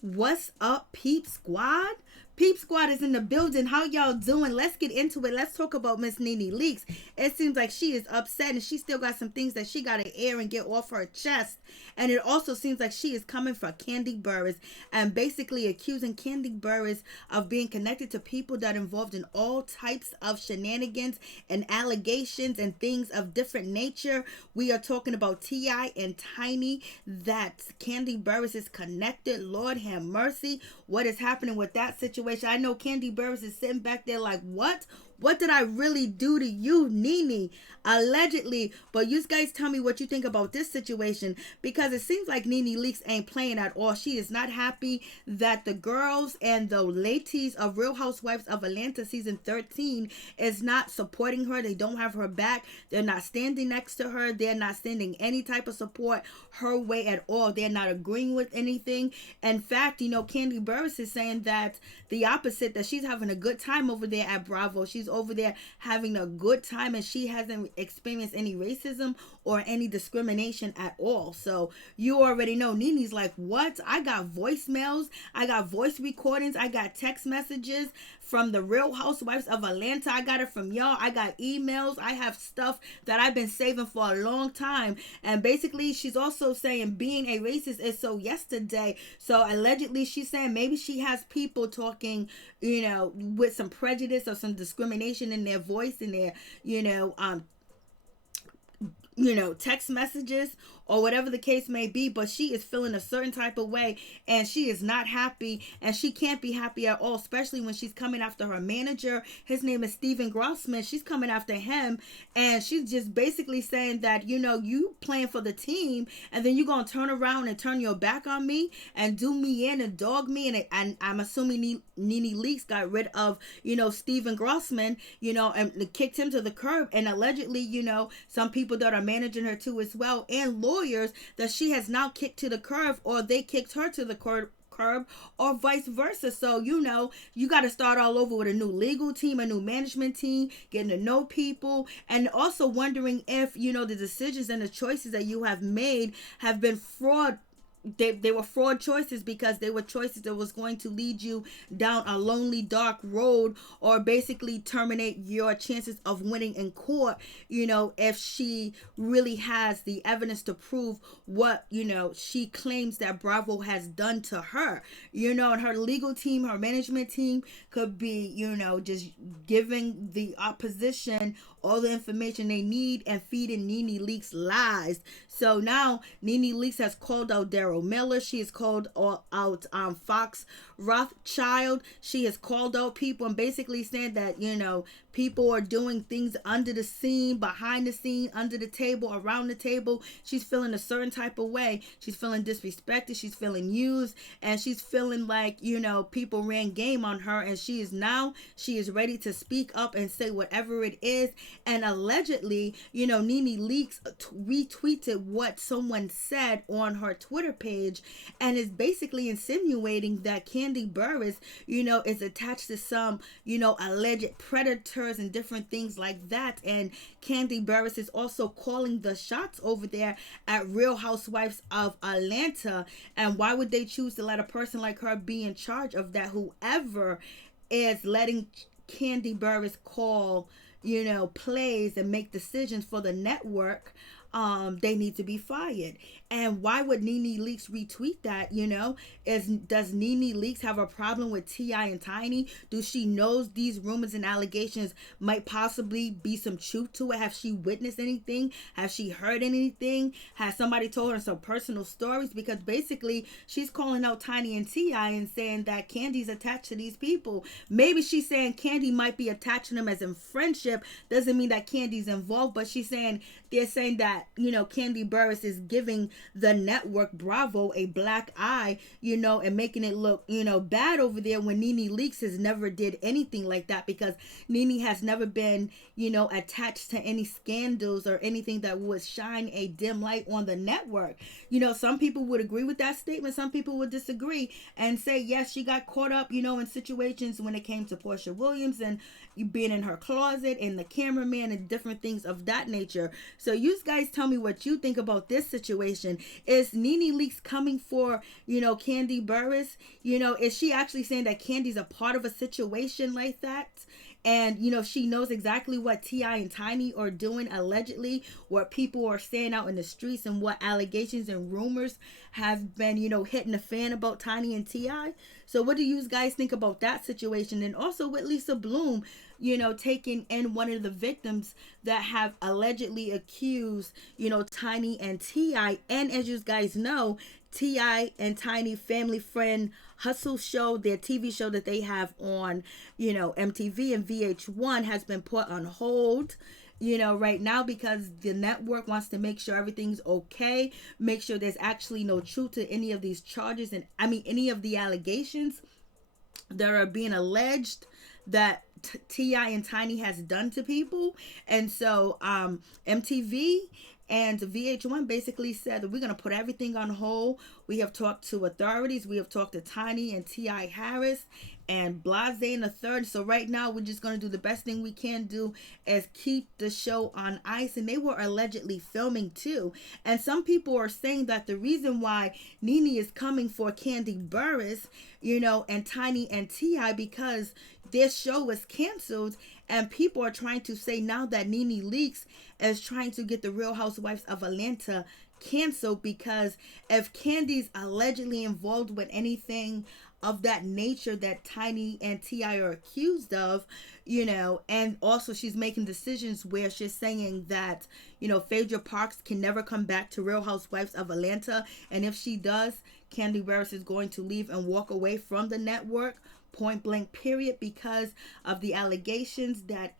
What's up, Peep Squad? Peep Squad is in the building. How y'all doing? Let's get into it. Let's talk about Miss NeNe Leakes. It seems like she is upset and she still got some things that she got to air and get off her chest. And it also seems like she is coming for Kandi Burruss and basically accusing Kandi Burruss of being connected to people that are involved in all types of shenanigans and allegations and things of different nature. We are talking about T.I. and Tiny, that Kandi Burruss is connected. Lord have mercy. What is happening with that situation? I know Kandi Burruss is sitting back there like, what? What did I really do to you, NeNe? Allegedly. But you guys tell me what you think about this situation, because it seems like NeNe Leakes ain't playing at all. She is not happy that the girls and the ladies of Real Housewives of Atlanta season 13 is not supporting her. They don't have her back. They're not standing next to her. They're not sending any type of support her way at all. They're not agreeing with anything. In fact, Kandi Burruss is saying that the opposite, that she's having a good time over there at Bravo. She's over there having a good time and she hasn't experienced any racism or any discrimination at all. So you already know NeNe's like, what? I got voicemails, I got voice recordings, I got text messages from the Real Housewives of Atlanta. I got it from y'all. I got emails. I have stuff that I've been saving for a long time. And basically, she's also saying being a racist is so yesterday. So allegedly, she's saying maybe she has people talking, with some prejudice or some discrimination in their voice, in their, text messages or whatever the case may be, but she is feeling a certain type of way and she is not happy, and she can't be happy at all, especially when she's coming after her manager. His name is Steven Grossman. She's coming after him and she's just basically saying that, you playing for the team and then you're going to turn around and turn your back on me and do me in and dog me. And I'm assuming NeNe Leakes got rid of, Steven Grossman, and kicked him to the curb. And allegedly, some people that are managing her too as well, and lawyers, that she has now kicked to the curb, or they kicked her to the curb, or vice versa. So you got to start all over with a new legal team, a new management team, getting to know people, and also wondering if the decisions and the choices that you have made have been fraud. They were fraud choices, because they were choices that was going to lead you down a lonely, dark road, or basically terminate your chances of winning in court, if she really has the evidence to prove what, she claims that Bravo has done to her, and her legal team, her management team could be, just giving the opposition all the information they need and feeding NeNe Leakes lies. So now NeNe Leakes has called out Daryl Miller. She has called out Fox Rothschild. She has called out people and basically saying that, people are doing things under the scene, behind the scene, under the table, around the table. She's feeling a certain type of way. She's feeling disrespected. She's feeling used. And she's feeling like, people ran game on her. And she is ready to speak up and say whatever it is. And allegedly, NeNe Leakes retweeted what someone said on her Twitter page and is basically insinuating that Kandi Burruss, is attached to some, alleged predators and different things like that. And Kandi Burruss is also calling the shots over there at Real Housewives of Atlanta. And why would they choose to let a person like her be in charge of that? Whoever is letting Kandi Burruss call, plays and make decisions for the network, they need to be fired. And why would NeNe Leakes retweet that? Does NeNe Leakes have a problem with T.I. and Tiny? Do she knows these rumors and allegations might possibly be some truth to it? Have she witnessed anything? Has she heard anything? Has somebody told her some personal stories? Because basically she's calling out Tiny and T.I. and saying that Kandi's attached to these people. Maybe she's saying Kandi might be attached to them as in friendship. Doesn't mean that Kandi's involved, but they're saying that, Kandi Burruss is giving the network Bravo a black eye, and making it look, bad over there, when NeNe Leakes has never did anything like that, because NeNe has never been, attached to any scandals or anything that would shine a dim light on the network. Some people would agree with that statement. Some people would disagree and say, yes, she got caught up, in situations when it came to Portia Williams and being in her closet and the cameraman and different things of that nature. So you guys tell me what you think about this situation. situation? Is NeNe Leakes coming for, Kandi Burruss? Is she actually saying that Kandi's a part of a situation like that? And, she knows exactly what T.I. and Tiny are doing, allegedly, what people are saying out in the streets, and what allegations and rumors have been, hitting the fan about Tiny and T.I. So what do you guys think about that situation? And also with Lisa Bloom, taking in one of the victims that have allegedly accused, Tiny and T.I. And as you guys know, T.I. and Tiny family friend hustle show, their TV show that they have on, MTV and VH1, has been put on hold, right now, because the network wants to make sure everything's okay, make sure there's actually no truth to any of these charges, and any of the allegations that are being alleged that T.I. and Tiny has done to people. And so MTV and VH1 basically said that we're going to put everything on hold. We have talked to authorities. We have talked to Tiny and T.I. Harris and Blase and the third. So right now we're just going to do the best thing we can do is keep the show on ice. And they were allegedly filming too. And some people are saying that the reason why NeNe is coming for Kandi Burruss, and Tiny and T.I. because their show was canceled, and people are trying to say now that NeNe Leakes is trying to get the Real Housewives of Atlanta canceled, because if Kandi's allegedly involved with anything of that nature that Tiny and T.I. are accused of, and also she's making decisions where she's saying that, Phaedra Parks can never come back to Real Housewives of Atlanta, and if she does, Kandi Burruss is going to leave and walk away from the network, point blank period, because of the allegations that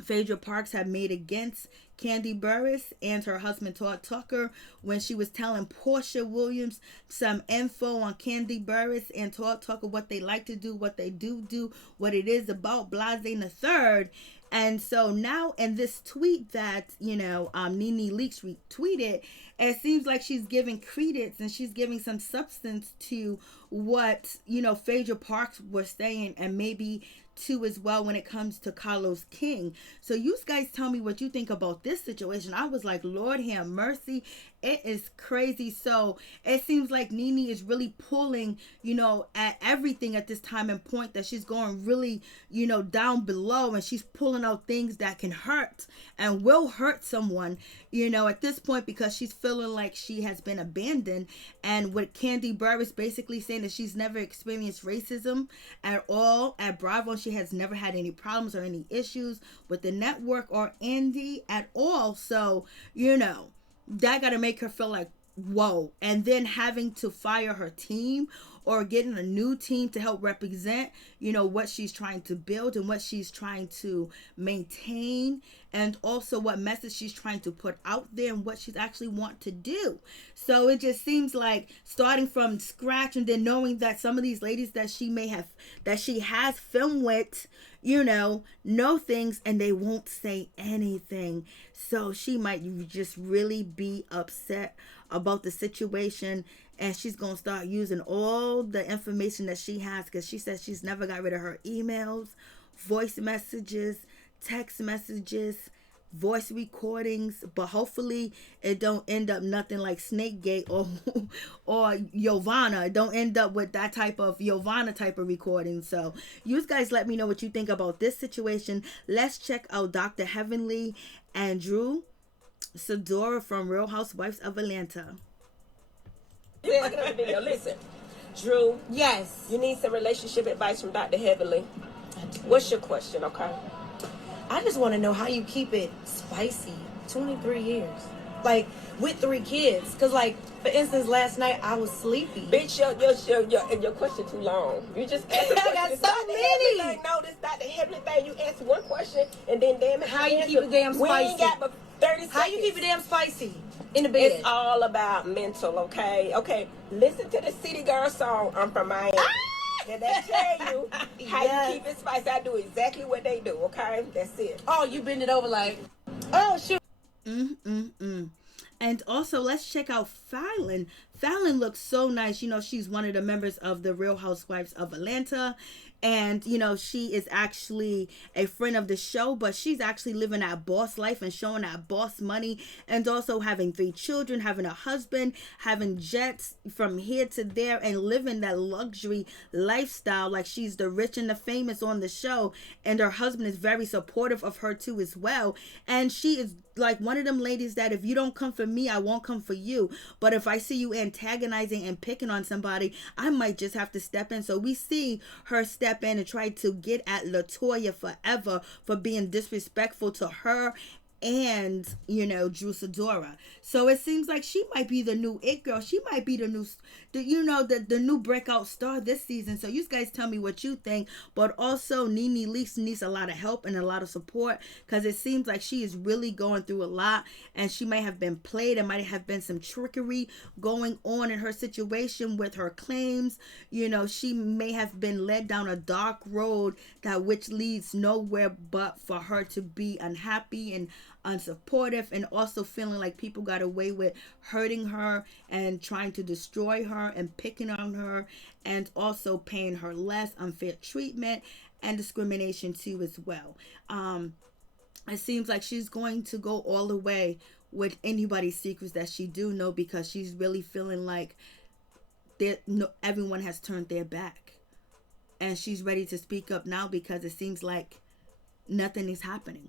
Phaedra Parks had made against Kandi Burruss and her husband Todd Tucker when she was telling Portia Williams some info on Kandi Burruss and Todd Tucker, what they like to do, what they do, what it is about Blase and the third. And so now in this tweet that, NeNe Leakes retweeted, it seems like she's giving credence and she's giving some substance to what, Phaedra Parks was saying, and maybe too as well when it comes to Carlos King. So you guys tell me what you think about this situation. I was like, Lord have mercy. It is crazy. So it seems like NeNe is really pulling, at everything at this time and point, that she's going really, down below, and she's pulling out things that can hurt and will hurt someone, at this point, because she's feeling like she has been abandoned. And with Kandi Burruss basically saying that she's never experienced racism at all at Bravo, she has never had any problems or any issues with the network or Andy at all. So, that got to make her feel like, whoa. And then having to fire her team or getting a new team to help represent, what she's trying to build and what she's trying to maintain, and also what message she's trying to put out there and what she's actually want to do. So it just seems like starting from scratch, and then knowing that some of these ladies that she has filmed with, know things and they won't say anything. So she might just really be upset about the situation, and she's going to start using all the information that she has, because she says she's never got rid of her emails, voice messages, text messages, voice recordings, but hopefully it don't end up nothing like Snakegate or Yovana. It don't end up with that type of Yovana type of recording. So you guys let me know what you think about this situation. Let's check out Dr. Heavenly and Drew Sidora from Real Housewives of Atlanta. Listen, Drew. Yes. You need some relationship advice from Dr. Heavenly. What's your question, okay? I just want to know how you keep it spicy 23 years. Like, with 3 kids. Because, like, for instance, last night I was sleepy. Bitch, your question too long. You just answer I got so many. Like, no, this Dr. Heavenly thing. You answer one question, and then damn it. How you keep it damn spicy? We ain't got but 30 seconds. How you keep it damn spicy in the bed? It's all about mental, okay? Okay, listen to the City Girl song. I'm from Miami. Did they tell you how you keep it spicy? I do exactly what they do, okay? That's it. Oh, you bend it over like, oh, shoot. And also, let's check out Falynn. Falynn looks so nice. You know, she's one of the members of the Real Housewives of Atlanta. And, you know, she is actually a friend of the show, but she's actually living that boss life and showing that boss money, and also having 3 children, having a husband, having jets from here to there, and living that luxury lifestyle like she's the rich and the famous on the show. And her husband is very supportive of her too as well. And she is like one of them ladies that if you don't come for me, I won't come for you. But if I see you antagonizing and picking on somebody, I might just have to step in. So we see her step in and try to get at LaToya forever for being disrespectful to her and, you know, Drew Sidora. So it seems like she might be the new it girl. She might be the new, the new breakout star this season. So you guys tell me what you think. But also NeNe Leakes needs a lot of help and a lot of support, because it seems like she is really going through a lot, and she might have been played. There might have been some trickery going on in her situation with her claims. You know, she may have been led down a dark road that which leads nowhere but for her to be unhappy and unsupportive, and also feeling like people got away with hurting her and trying to destroy her and picking on her, and also paying her less, unfair treatment and discrimination too as well. It seems like she's going to go all the way with anybody's secrets that she do know, because she's really feeling like everyone has turned their back, and she's ready to speak up now because it seems like nothing is happening.